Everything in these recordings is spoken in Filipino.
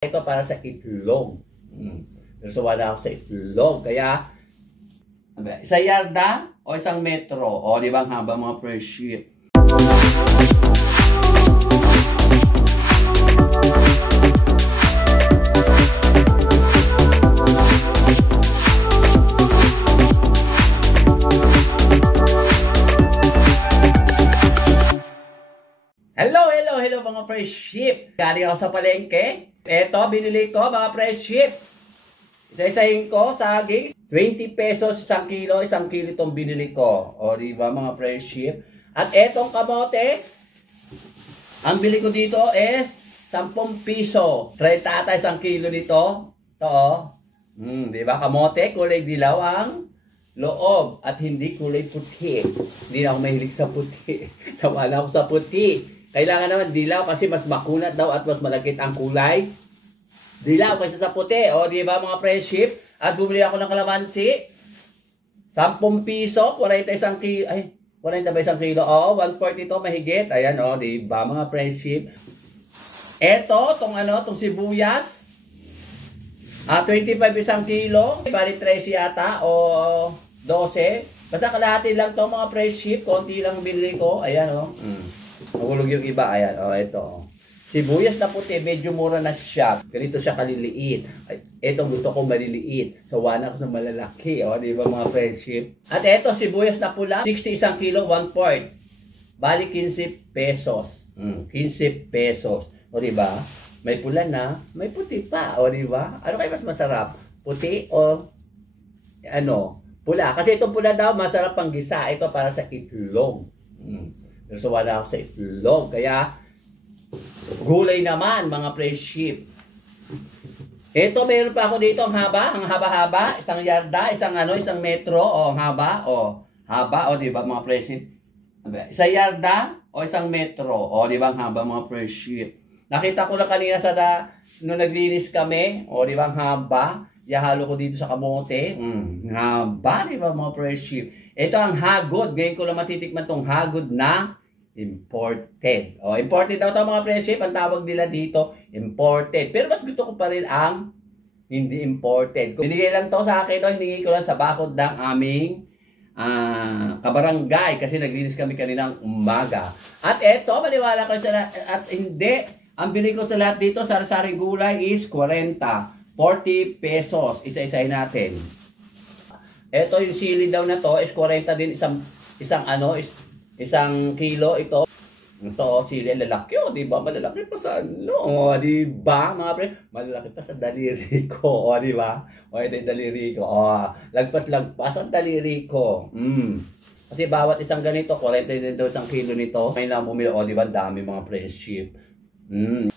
Ito para sa itlog. Pero wala ako sa itlog. Kaya, isa yarda o isang metro. O, di ba ang haba mga friendship? Hello mga friendship. Galing ako sa palengke. Ito, binili ko mga friendship. Isa-isahin ko, saging. 20 pesos isang kilo itong binili ko. O, di ba mga friendship? At etong kamote, ang bili ko dito is 10 piso. 30 ata isang kilo nito. Ito, di ba? Kamote, kulay dilaw ang loob. At hindi kulay puti. Hindi na ako mahilig sa puti. Sawa na ako sa puti. Kailangan naman dilaw kasi mas makunat daw at mas malagkit ang kulay. Dilaw kaysa sa puti. O, di ba mga friendship? At bumili ako ng kalamansi. 10 piso, 40 isang kilo. Ay, 40 ba isang kilo? O, 140 ito, mahigit. Ayan, o, di ba mga friendship? Eto, tong sibuyas. 25 isang kilo. Bali 13 yata o 12. Basta kalahati lang to mga friendship. Konti lang binili ko. Ayan, o. Mahulog yung iba. Ayan, o, ito. Sibuyas na puti, medyo mura na siya. Ganito siya kaliliit. Ito gusto ko maliliit. Sawa na ako sa malalaki. O, di ba mga friendship? At ito, sibuyas na pula. 60 isang kilo, 1/4. Bali, 15 pesos. 15 pesos. O, di ba? May pula na, may puti pa. O, di ba? Ano kayo mas masarap? Puti o pula? Kasi itong pula daw, masarap pang gisa. Ito para sa itlog. Pero sawa na ako sa itlog. Kaya, gulay naman, mga friendship. Ito, meron pa ako dito ang haba, haba-haba, isang yarda, isang metro, o haba, o di ba mga friendship? Isang yarda, o isang metro, o di ba ang haba mga friendship? Nakita ko na kanina nung naglinis kami, o di ba ang haba, ihalo ko dito sa kamote, haba, di ba mga friendship? Ito ang hagod, ngayon ko lang matitikman tong hagod na imported. O, imported daw ito mga friendship. Ang tawag nila dito, imported. Pero mas gusto ko pa rin ang hindi imported. Binigay lang to sa akin. Hiningi ko lang sa bakod ng aming kabarangay. Kasi naglinis kami kaninang umaga. At eto, maliwala ko sa lahat. At hindi. Ang binigay ko sa lahat dito, sari-saring gulay is 40. 40 pesos. Isa-isahin natin. Eto, yung sili daw na to is 40 din. Isang kilo ito. Ito, sili, lalaki o, di ba? Malalaki pa sa o, di ba, mga pre? Malalaki pa sa daliri ko, o, di ba? O, ito yung daliri ko, o, lagpas ang daliri ko. Kasi bawat isang ganito, 40 din daw isang kilo nito. Ngayon lang bumili, o, di ba? Dami mga friendship.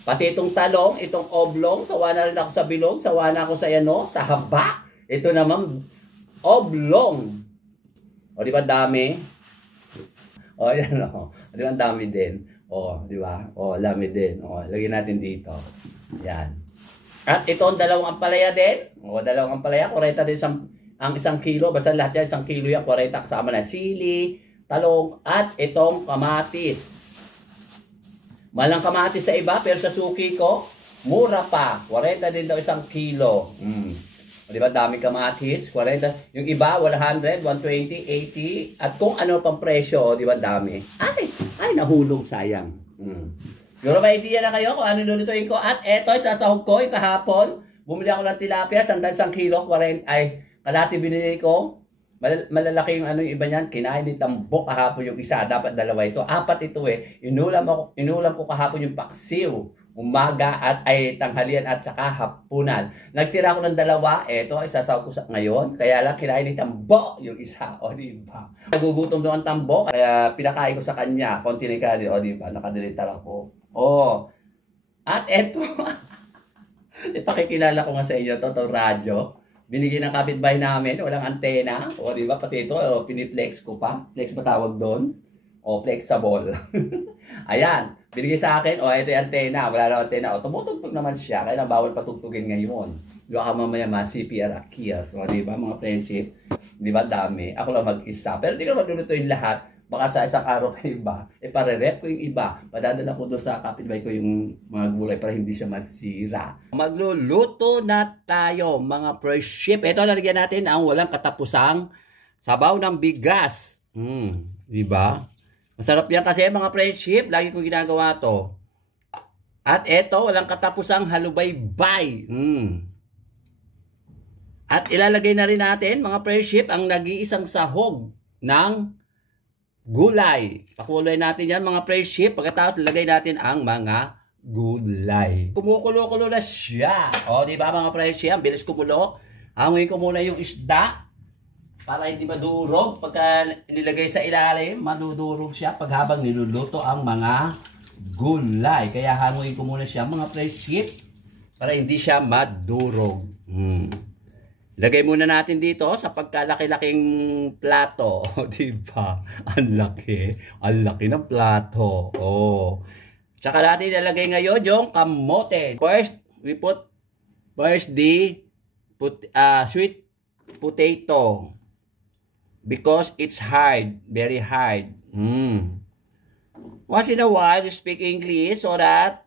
Pati itong talong, itong oblong, sawa na rin ako sa bilog, sawa na ako sa haba. Ito naman, oblong. O, di ba, dami? O, yan o. Di ba, ang dami din. O, di ba? O, dami din. O, lagyan natin dito. Yan. At ito ang dalawang ampalaya din. O, dalawang ampalaya. 40 din ang isang kilo. Basta lahat yan, isang kilo yan. 40 kasama na sili, talong, at itong kamatis. Malang kamatis sa iba, pero sa suki ko, mura pa. 40 din daw isang kilo. Di ba, dami kamatis, 40. Yung iba, 100, 120, 80. At kung ano pang presyo, di ba, dami. Ay, nahulog, sayang. Pero may idea na kayo kung ano lulutuin ko. At eto, sasahog ko, yung kahapon, bumili ako ng tilapia, 100 kilo, 40. Ay, kalahati binili ko. Malalaki yung iba niyan. Kinain ni Tambok kahapon yung isa. Dapat dalawa ito. 4 ito eh. Inulam ko kahapon yung paksiw. Umaga at tanghalian at saka hapunan. Nagtira ako ng 2. Ito, isasaw ko ngayon. Kaya lang kinain ni Tambo yung isa. O, diba? Nagugutom doon ang Tambo. Kaya pinakain ko sa kanya. Konti na kaya. O, diba? Nakadilitar ako. O. At eto. Ipakikilala ko nga sa inyo. Ito, radyo. Binigay ng kapitbahay namin. Walang antena. O, diba? Pati ito, piniflex ko pa. Flex ba tawag doon? O, flexible. Ayan. Binigay sa akin, ito yung antena. Wala na antena. Tumutugtog naman siya. Kaya bawal patugtugin ngayon. Di ba mamaya CPR Akias. O, di ba mga friendship? Di ba dami? Ako lang mag-isa. Pero di ko maglulutuin lahat. baka sa isang araw pa iba, pare-rep ko yung iba, padadala ko doon sa kapitbahay ko yung mga gulay para hindi siya masira. Magluluto na tayo mga friendship. Ito, lalagyan natin ang walang katapusang sabaw ng bigas. Diba? Masarap yan kasi mga friendship, lagi ko ginagawa to. At ito, walang katapusang halubaybay. At ilalagay na rin natin mga friendship ang nag-iisang sahog ng gulay. Pakulay natin yan mga friendship. Pagkatapos lagay natin ang mga gulay. Kumukulo-kulo na siya. O, di ba mga friendship? Ang bilis kumulo. Hanguin ko muna yung isda para hindi madurog. Pagka nilagay sa ilalim, madudurog siya pag habang niluluto ang mga gulay. Kaya hanguin ko muna siya mga friendship para hindi siya madurog. Lagay muna natin dito sa pagkalaki-laking plato. Diba? Ang laki. Ang laki ng plato. Oh. Tsaka natin ilalagay ngayon yung kamote. First, we put the sweet potato. Because it's hard. Very hard. Once in a while, you speak English so that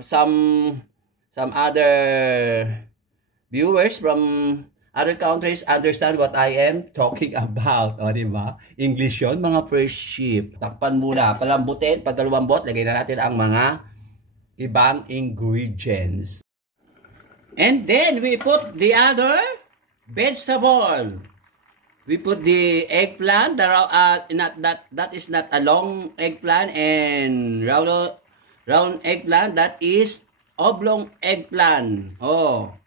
some other viewers from other countries understand what I am talking about. O, diba? English yun, mga friendship. Takpan muna, palambutin. Pag lumambot, lagay na natin ang mga ibang ingredients. And then, we put the other vegetable. We put the eggplant. That is not a long eggplant, and round eggplant. That is oblong eggplant. Oh.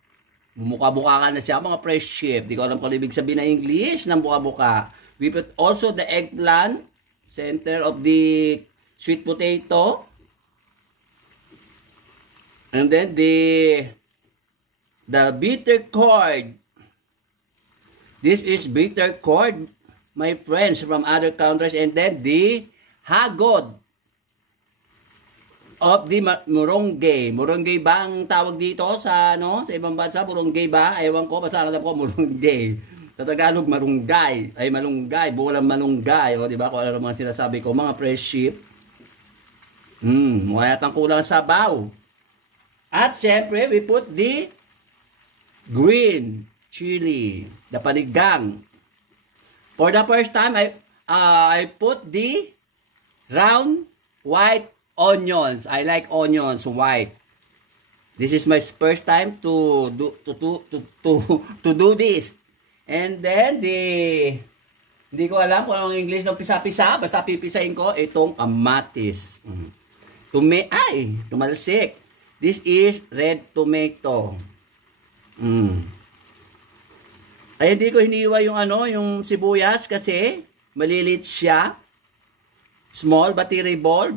Mukha-buka ka na siya mga friendship. Di ko alam kung ibig sabihin na English ng buka-buka. We put also the eggplant, center of the sweet potato. And then the bitter gourd. This is bitter gourd, my friends from other countries. And then the hagod of the murunggay. Murunggay ba ang tawag dito sa sa ibang bansa? Murunggay ba? Ewan ko, basta alam ko murunggay. Sa Tagalog, marunggay. Ay, malunggay. Buwalang malunggay. O, di ba? Kung ano naman sinasabi ko, mga friendship. Mukha yatang kulang sabaw. At syempre, we put the green chili. The panigang. For the first time, I put the round white onions. I like onions white. This is my first time to do this. And then hindi ko alam kung anong English ng pisa-pisa, basta pipisahin ko itong kamatis. Tumalsik. This is red tomato. Ay hindi ko hiniwa yung sibuyas kasi malilit siya. Small but terrible.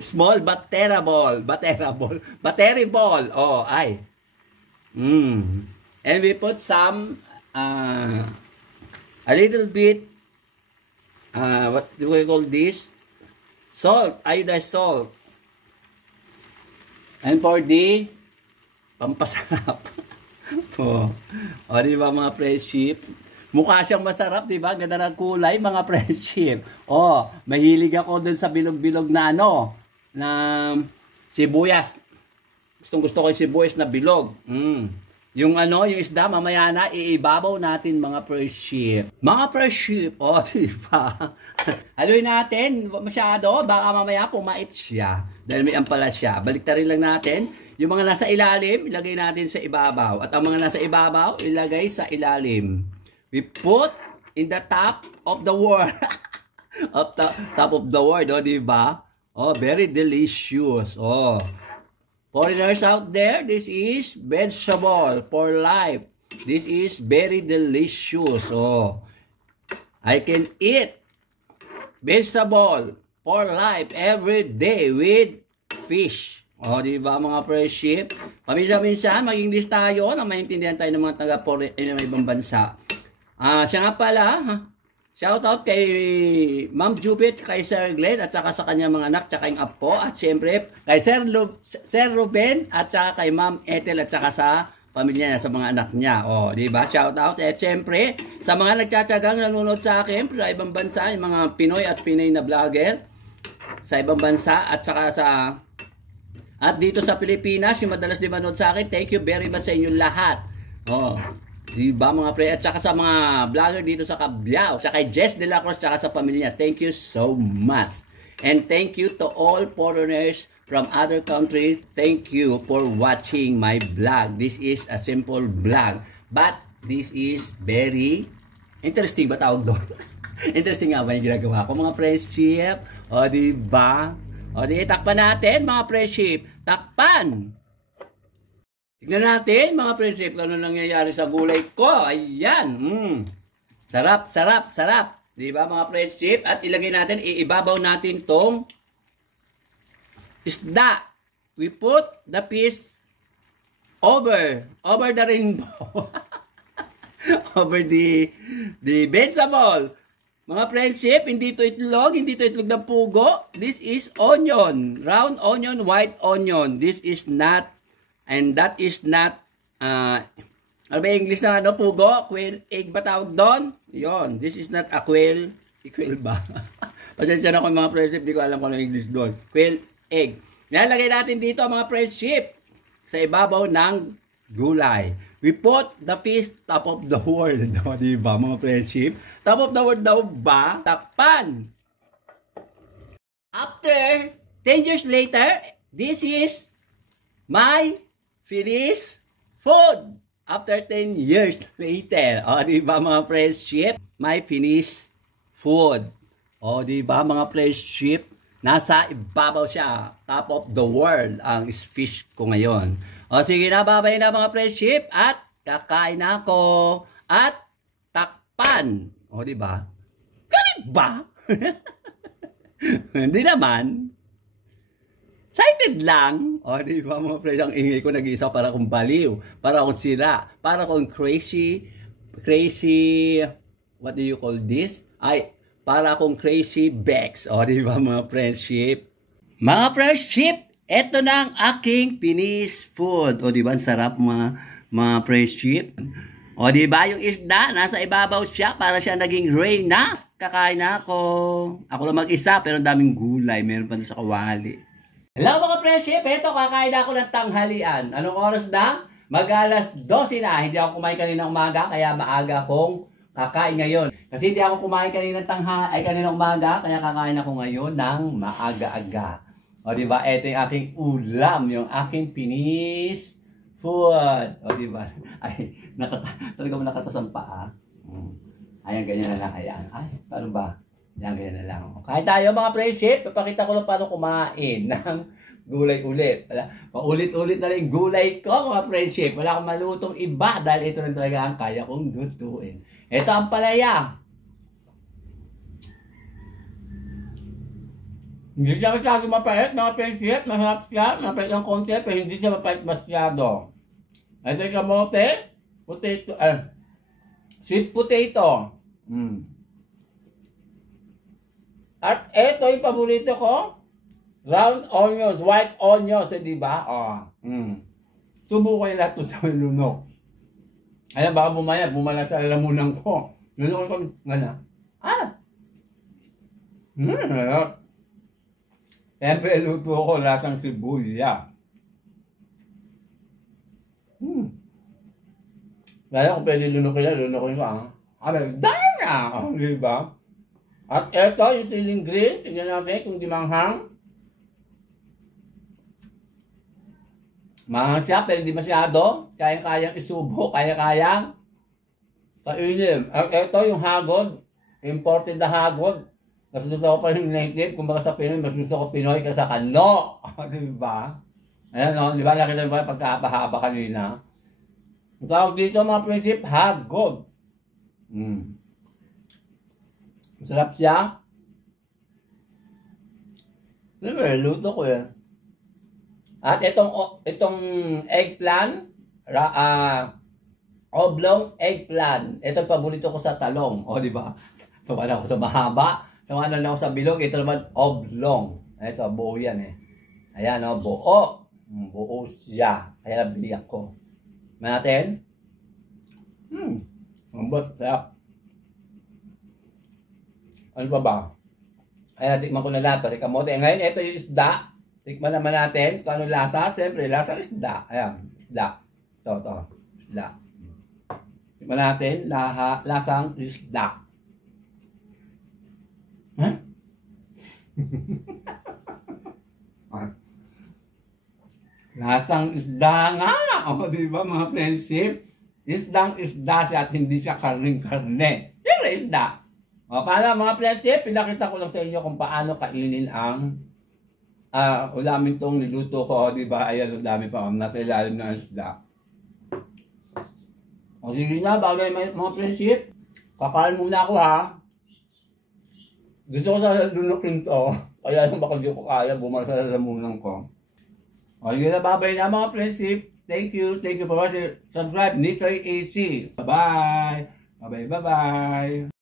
Small but terrible. Oh, ay. And we put some, a little bit, what do we call this? Salt, iodized salt. And for the pampasarap. Di ba mga friendship? Mukha siyang masarap, di ba? Ganda ng kulay, mga friendship. Mahilig ako dun sa bilog-bilog na na sibuyas. Gustong-gusto ko yung sibuyas na bilog. Yung isda, mamaya na, iibabaw natin, mga friendship. Mga friendship, di ba? Haluin natin, masyado, baka mamaya pumait siya. Dahil may ampala siya. Baliktarin lang natin. Yung mga nasa ilalim, ilagay natin sa ibabaw. At ang mga nasa ibabaw, ilagay sa ilalim. We put in the top of the world. Top of the world, di ba? Very delicious. Foreigners out there, this is vegetable for life. This is very delicious. I can eat vegetable for life every day with fish. Di ba mga friendship? Paminsan-minsan, mag-English tayo na maintindihan tayo ng mga ibang bansa. Siya nga pala, shoutout kay Ma'am Jubit, kay Sir Glenn, at saka sa kanyang mga anak, tsaka yung apo, at siyempre kay Sir Ruben, at saka kay Ma'am Ethel, at saka sa pamilya niya, sa mga anak niya. O, di ba? Shout out. At syempre, sa mga nagtsatsagang nanonood sa akin sa ibang bansa, yung mga Pinoy at Pinay na vlogger sa ibang bansa at saka at dito sa Pilipinas, yung madalas di manood sa akin, thank you very much sa inyong lahat. Oh, di ba mga pre? At saka sa mga vlogger dito sa Cabiao, saka kay Jess De La Cruz, saka sa pamilya, thank you so much. And thank you to all foreigners from other countries. Thank you for watching my vlog. This is a simple vlog, but this is very interesting ba tawag doon? Interesting nga ba yung ginagawa ko mga friendship? O di ba? O sige, takpan natin mga friendship. Takpan! Tignan natin mga friendship kung ano nangyayari sa gulay ko. Ayan. Sarap, sarap, sarap. Di ba mga friendship? At ilagay natin, iibabaw natin tong isda. We put the fish over the rainbow. Over the vegetable. Mga friendship, hindi to itlog ng pugo. This is onion. Round onion, white onion. This is not, and that is not, ano ba yung English na ano, pugo? Quail egg ba tawag doon? Yun, this is not a quail ba? Pasensya na ko mga friendship, di ko alam kung ano English doon. Quail egg. Nalagay natin dito mga friendship sa ibabaw ng gulay. We put the fish top of the world. Diba mga friendship? Top of the world daw ba? Takpan! After 10 years later, this is my finished food. After 10 years later. O diba mga friendship? My finished food. O diba mga friendship? Nasa ibabaw siya. Top of the world ang fish ko ngayon. O sige na, babay na mga friendship. At kakain na ako. At takpan. O diba? Galit ba? Hindi naman. Excited lang. O diba mga friendship? Ang ingay ko nag-iisa para akong baliw. Para akong sira. Para akong crazy. What do you call this? Para akong crazy Bex. O diba mga friendship? Mga friendship, eto na ang aking finished food. O diba, ang sarap mga friendship. O diba, yung isda, nasa ibabaw siya para siya naging reyna. Kakain na ako. Ako lang mag-isa, pero daming gulay. Meron pa sa kawali. Hello mga friendship, eto kakain ako ng tanghalian. Anong oras na? Mag-alas 12 na. Hindi ako kumain kanina umaga, kaya maaga akong kakain ngayon. Kasi hindi ako kumain kanina umaga, kaya kakain ako ngayon ng maaga-aga. O diba, ito yung aking ulam, yung aking finished food. O diba, ay, talaga mo nakatas ang paa. Ayan, ganyan na lang, ayan. Ay, paano ba? Ayan, ganyan na lang. Kahit tayo mga friendship, papakita ko lang paano kumain ng gulay ulit. Paulit-ulit na lang yung gulay ko mga friendship. Wala akong malutong iba dahil ito lang talaga ang kaya kong lutuin. Ito ang palaya. Hindi siya masyado mapait, mga friendship. Masarap siya, mapait ng konti, pero hindi siya mapait masyado. Ito yung kamote, potato, sweet potato. At ito yung paborito ko, round onions, white onions, di ba? Subo ko yung lahat ito sa lunok. Ayan, baka bumala sa lalamunan ko. Lunok ko, gana. Siyempre, luto ko lasang sibuya. Kaya kung pwede lunukin ko, dahil na! Diba? At eto, yung siling green, tignan natin kung di manghang. Manghang siya, pero di masyado. Kayang-kayang isubo, kayang-kayang kainin. At eto, yung hagod, imported na hagod. Mas gusto ko pa yung native, kumbaga sa Pinoy, mas gusto ko Pinoy ka sa kanlo. Diba? Ayan o, diba nakita mo yung pagkahaba kanina? Ang tawag dito mga prinsip, hagod. Masarap siya. Siyempre, luto ko yan. At itong eggplant, oblong eggplant. Ito paborito ko sa talong. O, diba? So, wala ko sa mahaba. So, ano lang sa bilog, ito naman oblong. Ito, buo yan eh. Ayan o, buo. Buo siya. Kaya bili ako. Natin. Mambot. Sarap. Ano pa ba? Ayan, tikman ko na lahat. Pati kamote. Ngayon, ito yung isda. Tikman naman natin kung ano lasa. Siyempre, lasa ng isda. Ayan, isda. Ito. Isda. Tikman natin, lasang isda. Huh? Lasang isda nga! O, diba mga friendship? Isdang isda siya at hindi siya karning-karne. Siyempre, isda. O, paano mga friendship? Pinakita ko lang sa inyo kung paano kainin ang ulamin tong niluto ko. O, diba? Ayan, ang dami pa. Nasa ilalim ng isda. O, sige na, bagay mga friendship. Kakain muna ako ha. Gusto ko sa lunukin to. Kaya yung baka di ko kaya, bumalik sa lamunan ko. O, sige na, babay na mga friendship. Thank you for watching. Subscribe, Nitoy AC. Bye-bye. Bye-bye.